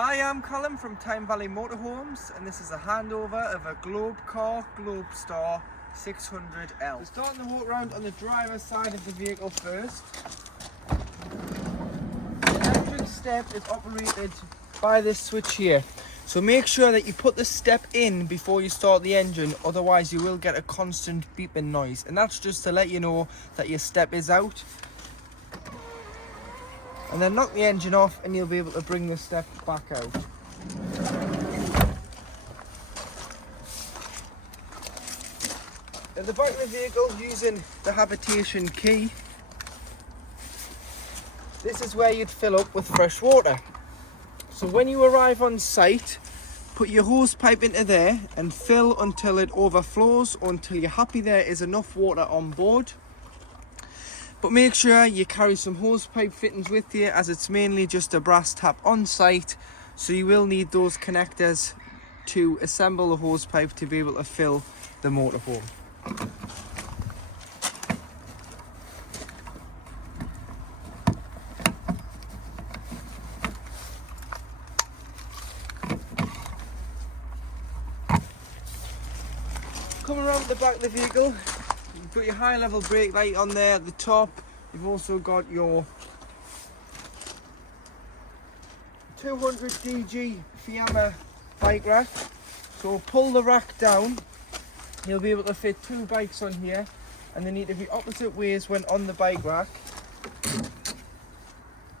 Hi, I'm Callum from Tyne Valley Motorhomes, and this is a handover of a Globecar Globestar 600L. We're starting the walk around on the driver's side of the vehicle first. The entrance step is operated by this switch here. So make sure that you put the step in before you start the engine, otherwise you will get a constant beeping noise. And that's just to let you know that your step is out. And then knock the engine off and you'll be able to bring the step back out. At the back of the vehicle, using the habitation key, this is where you'd fill up with fresh water. So when you arrive on site, put your hose pipe into there and fill until it overflows, or until you're happy there is enough water on board. But make sure you carry some hose pipe fittings with you, as it's mainly just a brass tap on site, so you will need those connectors to assemble the hose pipe to be able to fill the motorhome. Coming around the back of the vehicle, you've got your high level brake light on there at the top. You've also got your 200 DG Fiamma bike rack. So pull the rack down, you'll be able to fit two bikes on here, and they need to be opposite ways when on the bike rack.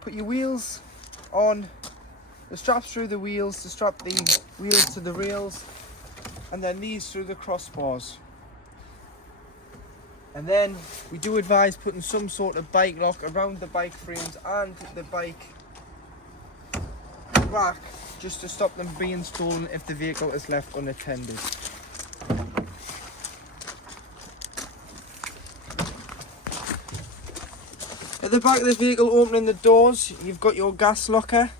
Put your wheels on, the straps through the wheels to strap the wheels to the rails, and then these through the crossbars. And then we do advise putting some sort of bike lock around the bike frames and the bike rack, just to stop them being stolen if the vehicle is left unattended. At the back of the vehicle, opening the doors, you've got your gas locker.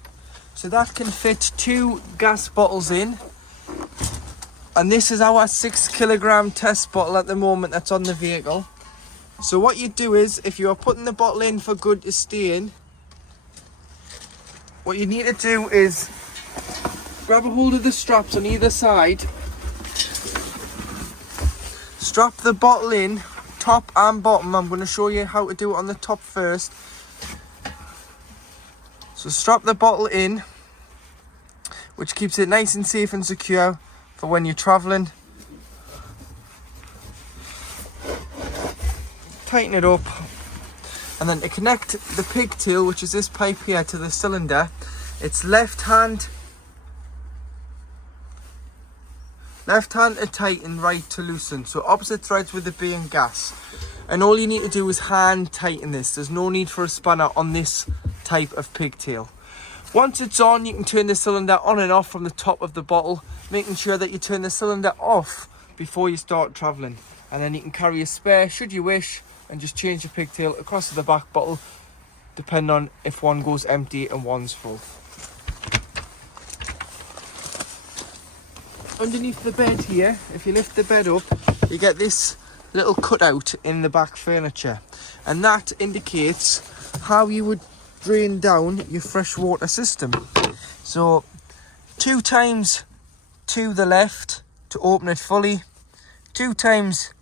So that can fit 2 gas bottles in. And this is our 6 kilogram test bottle at the moment that's on the vehicle. So what you do is, if you are putting the bottle in for good to stay in, what you need to do is grab a hold of the straps on either side, strap the bottle in, top and bottom. I'm going to show you how to do it on the top first. So strap the bottle in, which keeps it nice and safe and secure for when you're traveling. Tighten it up, and then to connect the pigtail, which is this pipe here, to the cylinder, it's left hand to tighten, right to loosen. So opposite threads with it being gas. And all you need to do is hand tighten this. There's no need for a spanner on this type of pigtail. Once it's on, you can turn the cylinder on and off from the top of the bottle, making sure that you turn the cylinder off before you start travelling. And then you can carry a spare, should you wish, and just change the pigtail across to the back bottle, depending on if one goes empty and one's full. Underneath the bed here, if you lift the bed up, you get this little cutout in the back furniture. And that indicates how you would drain down your freshwater system. So 2 times to the left to open it fully, 2 times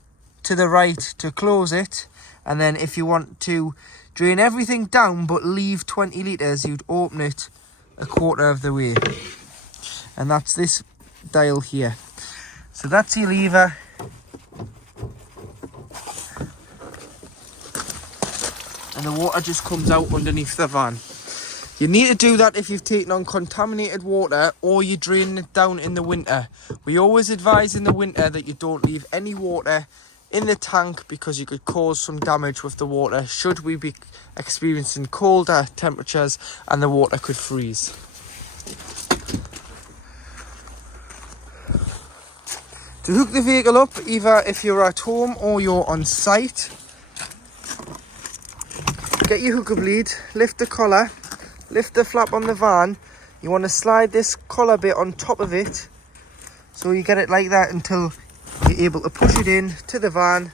to the right to close it, and then if you want to drain everything down but leave 20 litres, you'd open it a quarter of the way. And that's this dial here. So that's your lever. And the water just comes out underneath the van. You need to do that if you've taken on contaminated water or you're draining it down in the winter. We always advise in the winter that you don't leave any water in the tank, because you could cause some damage with the water should we be experiencing colder temperatures and the water could freeze. To hook the vehicle up, either if you're at home or you're on site, get your hooker bleed, lift the collar, lift the flap on the van. You want to slide this collar bit on top of it, so you get it like that until you're able to push it in to the van,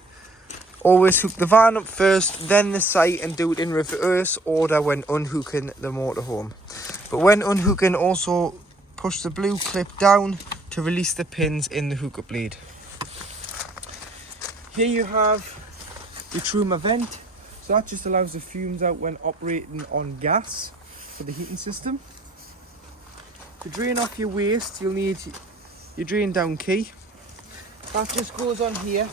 Always hook the van up first, then the sight, and do it in reverse order when unhooking the motorhome. But when unhooking, also push the blue clip down to release the pins in the hookup lead. Here you have the Truma vent. So that just allows the fumes out when operating on gas for the heating system. To drain off your waste, you'll need your drain down key. That just goes on here,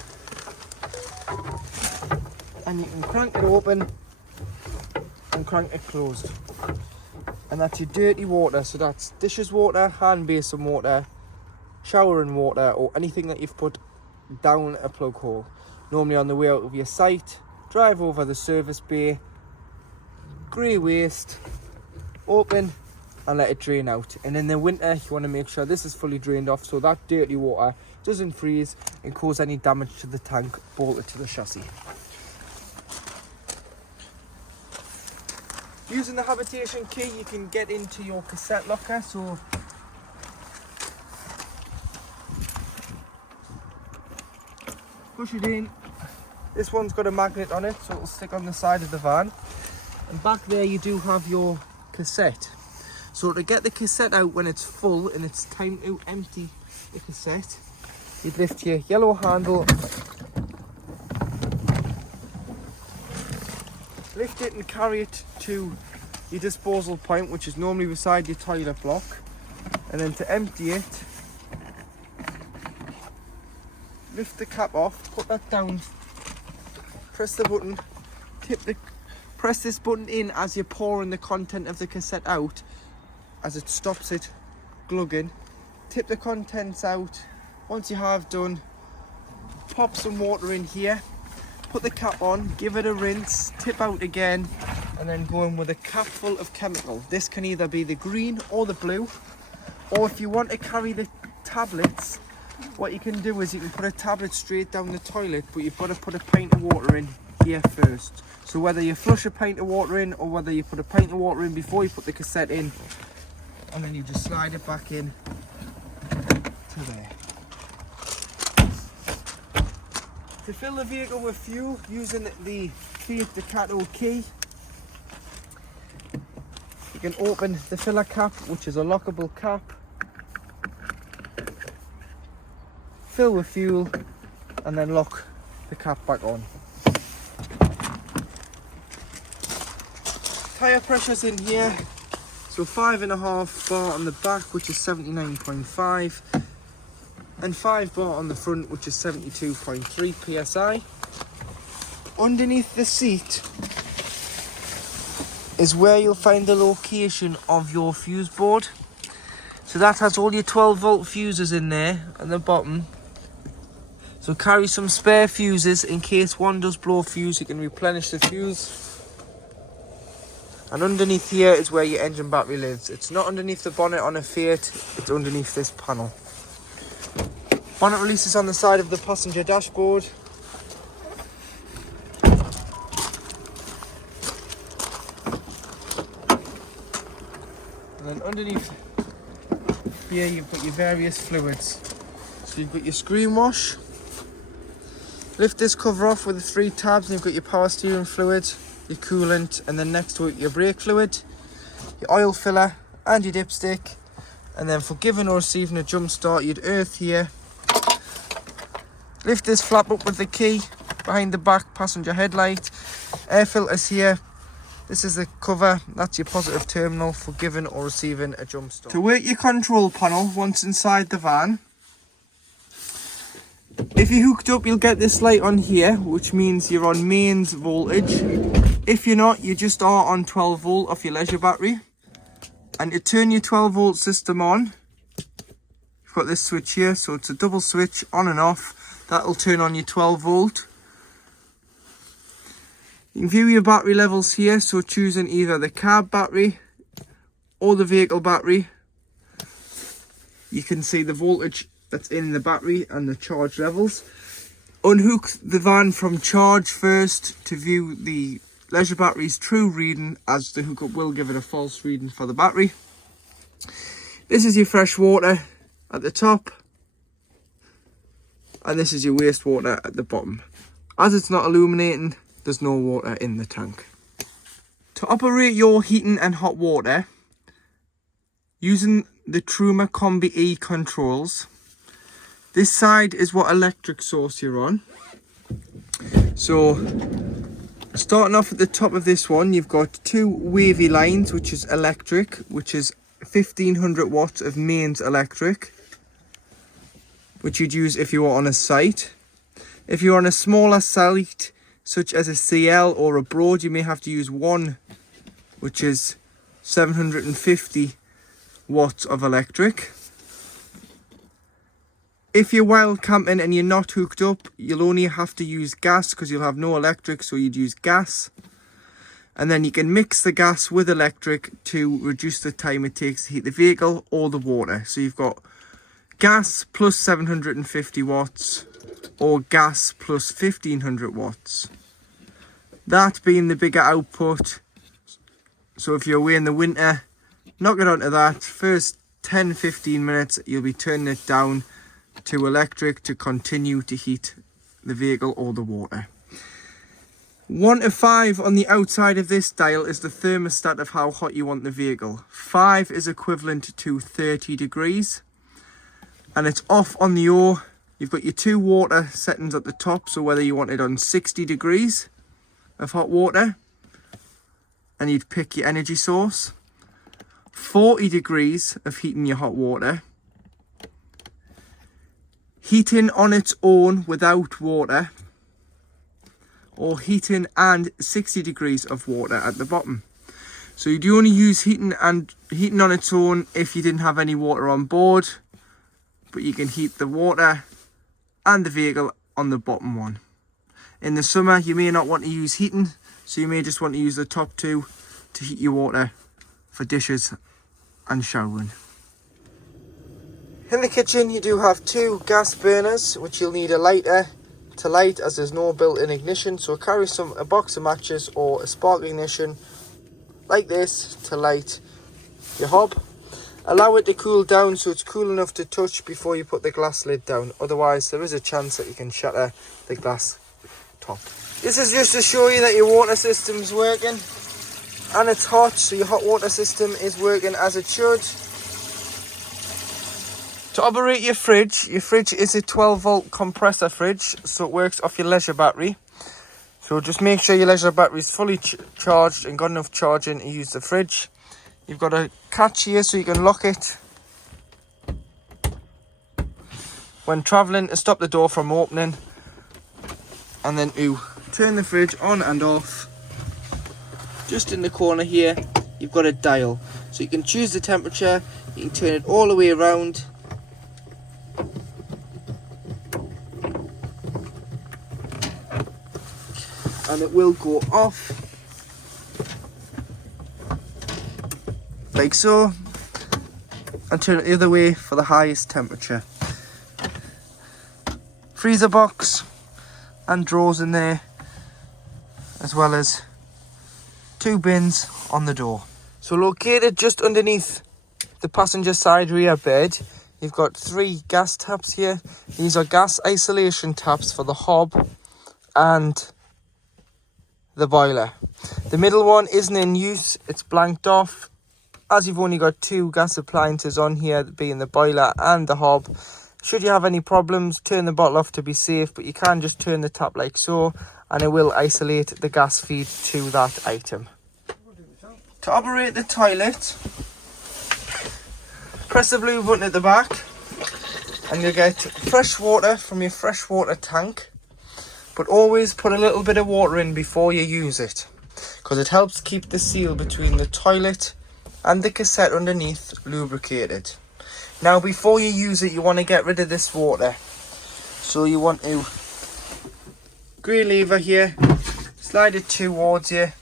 and you can crank it open and crank it closed. And that's your dirty water, so that's dishes water, hand basin water, showering water, or anything that you've put down a plug hole. Normally on the way out of your site, drive over the service bay, grey waste, open and let it drain out. And in the winter you want to make sure this is fully drained off so that dirty water doesn't freeze and cause any damage to the tank bolted to the chassis. Using the habitation key you can get into your cassette locker, so push it in. This one's got a magnet on it, so it'll stick on the side of the van. And back there you do have your cassette. So to get the cassette out when it's full and it's time to empty the cassette, you'd lift your yellow handle, lift it and carry it to your disposal point, which is normally beside your toilet block. And then to empty it, lift the cap off, put that down, press the button, press this button in as you're pouring the content of the cassette out, as it stops it glugging. Tip the contents out. Once you have done, pop some water in here, put the cap on, give it a rinse, tip out again, and then go in with a cap full of chemical. This can either be the green or the blue, or if you want to carry the tablets, what you can do is you can put a tablet straight down the toilet, but you've got to put a pint of water in here first. So whether you flush a pint of water in or whether you put a pint of water in before you put the cassette in, and then you just slide it back in to there. To fill the vehicle with fuel using the Fiat Ducato key, you can open the filler cap, which is a lockable cap, fill with fuel, and then lock the cap back on. Tyre pressure's in here, so 5.5 bar on the back, which is 79.5, and 5 bar on the front, which is 72.3 psi. Underneath the seat is where you'll find the location of your fuse board. So that has all your 12 volt fuses in there at the bottom. So carry some spare fuses in case one does blow a fuse, you can replenish the fuse. And underneath here is where your engine battery lives. It's not underneath the bonnet on a Fiat, it's underneath this panel. Bonnet releases on the side of the passenger dashboard. And then underneath here you've got your various fluids. So you've got your screen wash. Lift this cover off with the 3 tabs and you've got your power steering fluid, your coolant, and then next to it your brake fluid, your oil filler and your dipstick. And then for giving or receiving a jump start, you'd earth here. Lift this flap up with the key behind the back passenger headlight. Air filters here. This is the cover, that's your positive terminal for giving or receiving a jump start. To work your control panel once inside the van, if you're hooked up, you'll get this light on here, which means you're on mains voltage. If you're not, you just are on 12 volt off your leisure battery. And to turn your 12 volt system on, you've got this switch here, so it's a double switch on and off. That'll turn on your 12 volt. You can view your battery levels here, so choosing either the cab battery or the vehicle battery. You can see the voltage that's in the battery and the charge levels. Unhook the van from charge first to view the leisure battery's true reading, as the hookup will give it a false reading for the battery. This is your fresh water at the top, and this is your wastewater at the bottom. As it's not illuminating, there's no water in the tank. To operate your heating and hot water, using the Truma Combi E controls, this side is what electric source you're on. So, starting off at the top of this one, you've got two wavy lines, which is electric, which is 1500 watts of mains electric, which you'd use if you were on a site. If you're on a smaller site, such as a CL or a Broad, you may have to use one, which is 750 watts of electric. If you're wild camping and you're not hooked up, you'll only have to use gas because you'll have no electric, so you'd use gas. And then you can mix the gas with electric to reduce the time it takes to heat the vehicle or the water. So you've got gas plus 750 watts or gas plus 1500 watts. That being the bigger output. So if you're away in the winter, knock it onto that. First 10-15 minutes, you'll be turning it down to electric to continue to heat the vehicle or the water. 1 to 5 on the outside of this dial is the thermostat of how hot you want the vehicle. 5 is equivalent to 30 degrees. And it's off on the O. You've got your 2 water settings at the top, so whether you want it on 60 degrees of hot water, and you'd pick your energy source. 40 degrees of heating your hot water. Heating on its own without water, or heating and 60 degrees of water at the bottom. So you'd only use heating on its own if you didn't have any water on board, but you can heat the water and the vehicle on the bottom one. In the summer, you may not want to use heating, so you may just want to use the top 2 to heat your water for dishes and showering. In the kitchen, you do have 2 gas burners, which you'll need a lighter to light, as there's no built-in ignition. So carry a box of matches or a spark ignition like this to light your hob. Allow it to cool down so it's cool enough to touch before you put the glass lid down. Otherwise, there is a chance that you can shatter the glass top. This is just to show you that your water system's working and it's hot, so your hot water system is working as it should. To operate your fridge is a 12-volt compressor fridge, so it works off your leisure battery. So just make sure your leisure battery is fully charged and got enough charging to use the fridge. You've got a catch here so you can lock it when travelling to stop the door from opening, and then to turn the fridge on and off. Just in the corner here, you've got a dial, so you can choose the temperature. You can turn it all the way around. And it will go off like so, and turn it the other way for the highest temperature. Freezer box and drawers in there, as well as 2 bins on the door. So located just underneath the passenger side rear bed, you've got 3 gas taps here. These are gas isolation taps for the hob and the boiler. The middle one isn't in use, it's blanked off, as you've only got 2 gas appliances on here, being the boiler and the hob. Should you have any problems, turn the bottle off to be safe, but you can just turn the tap like so and it will isolate the gas feed to that item. To operate the toilet, press the blue button at the back and you'll get fresh water from your freshwater tank. But always put a little bit of water in before you use it, because it helps keep the seal between the toilet and the cassette underneath lubricated. Now before you use it, you want to get rid of this water. So you want to grey lever here, slide it towards you,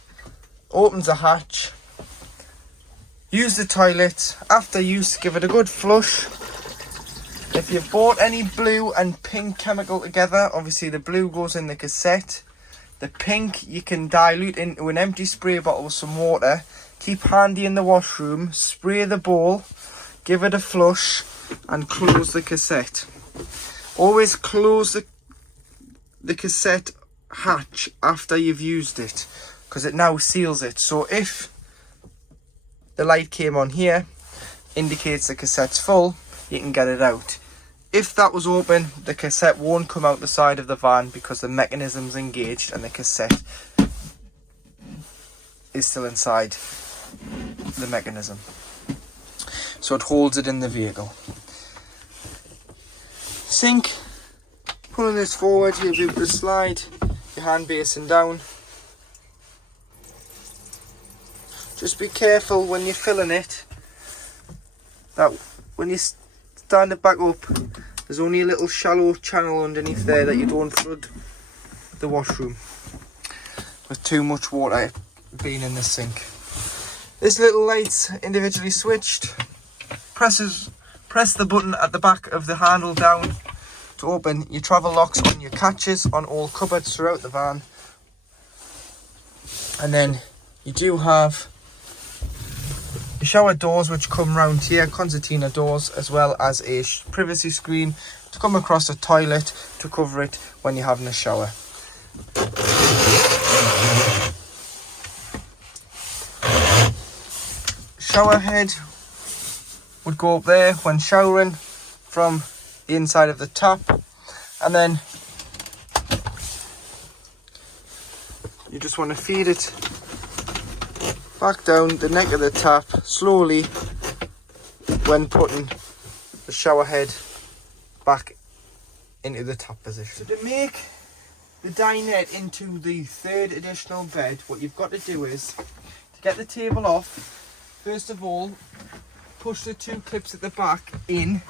opens a hatch. Use the toilet. After use, give it a good flush. If you've bought any blue and pink chemical together, obviously the blue goes in the cassette. The pink you can dilute into an empty spray bottle with some water. Keep handy in the washroom. Spray the bowl, give it a flush and close the cassette. Always close the cassette hatch after you've used it, because it now seals it. So if the light came on here, indicates the cassette's full, you can get it out. If that was open, the cassette won't come out the side of the van because the mechanism's engaged and the cassette is still inside the mechanism. So it holds it in the vehicle. Sink, pulling this forward, you'll be able to slide your hand basin down. Just be careful when you're filling it that when you stand it back up, there's only a little shallow channel underneath there that you don't flood the washroom with too much water being in the sink. This little light's individually switched. Press the button at the back of the handle down to open your travel locks on your catches on all cupboards throughout the van. And then you do have the shower doors which come round here, concertina doors, as well as a privacy screen to come across the toilet to cover it when you're having a shower. Shower head would go up there when showering from the inside of the tap, and then you just want to feed it back down the neck of the tap slowly when putting the shower head back into the tap position. So to make the dinette into the third additional bed, what you've got to do is, to get the table off, first of all, push the two clips at the back in.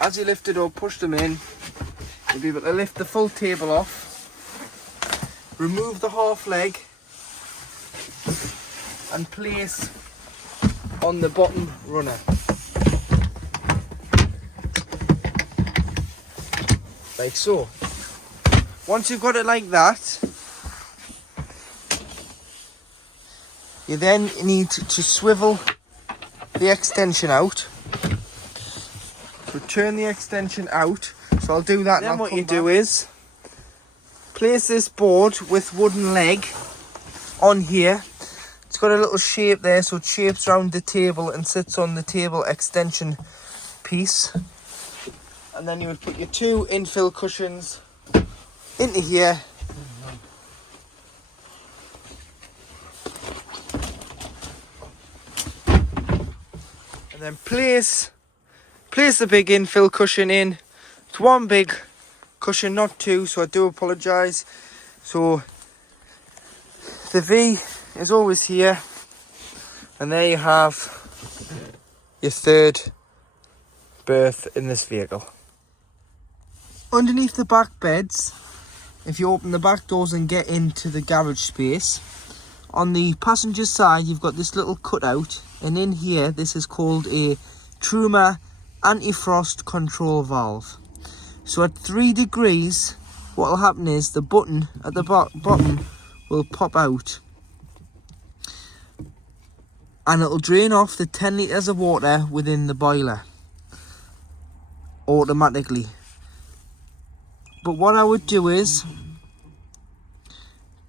As you lift it up, push them in. You'll be able to lift the full table off. Remove the half leg and place on the bottom runner. Like so. Once you've got it like that, you then need to swivel the extension out. So turn the extension out. So I'll do that. Then what you do is place this board with wooden leg on here. It's got a little shape there, so it shapes around the table and sits on the table extension piece. And then you would put your two infill cushions into here. And then place the big infill cushion in. It's one big cushion, not two, so I do apologise. So the V is always here, and there you have your third berth in this vehicle. Underneath the back beds, if you open the back doors and get into the garage space, on the passenger side you've got this little cutout, and in here this is called a Truma anti-frost control valve. So at 3 degrees, what will happen is the button at the bottom will pop out, and it'll drain off the 10 litres of water within the boiler automatically. But what I would do is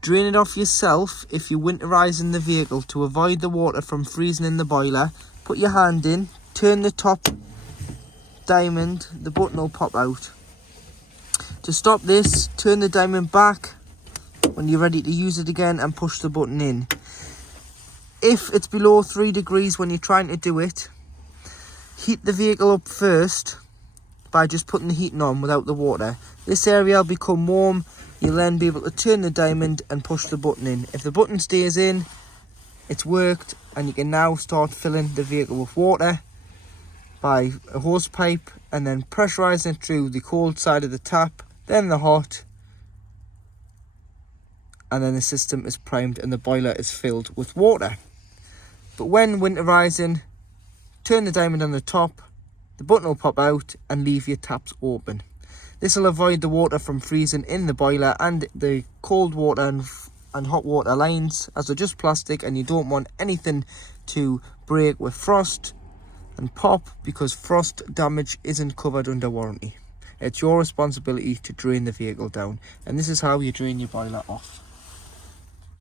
drain it off yourself if you're winterising the vehicle to avoid the water from freezing in the boiler. Put your hand in, turn the top diamond, the button will pop out. To stop this, turn the diamond back when you're ready to use it again and push the button in. If it's below 3 degrees when you're trying to do it, heat the vehicle up first by just putting the heating on without the water. This area will become warm. You'll then be able to turn the diamond and push the button in. If the button stays in, it's worked, and you can now start filling the vehicle with water by a hose pipe and then pressurising it through the cold side of the tap, then the hot, and then the system is primed and the boiler is filled with water. But when winterising, turn the diamond on the top, the button will pop out and leave your taps open. This will avoid the water from freezing in the boiler and the cold water and hot water lines, as they're just plastic and you don't want anything to break with frost. and pop because frost damage isn't covered under warranty. It's your responsibility to drain the vehicle down, and this is how you drain your boiler off.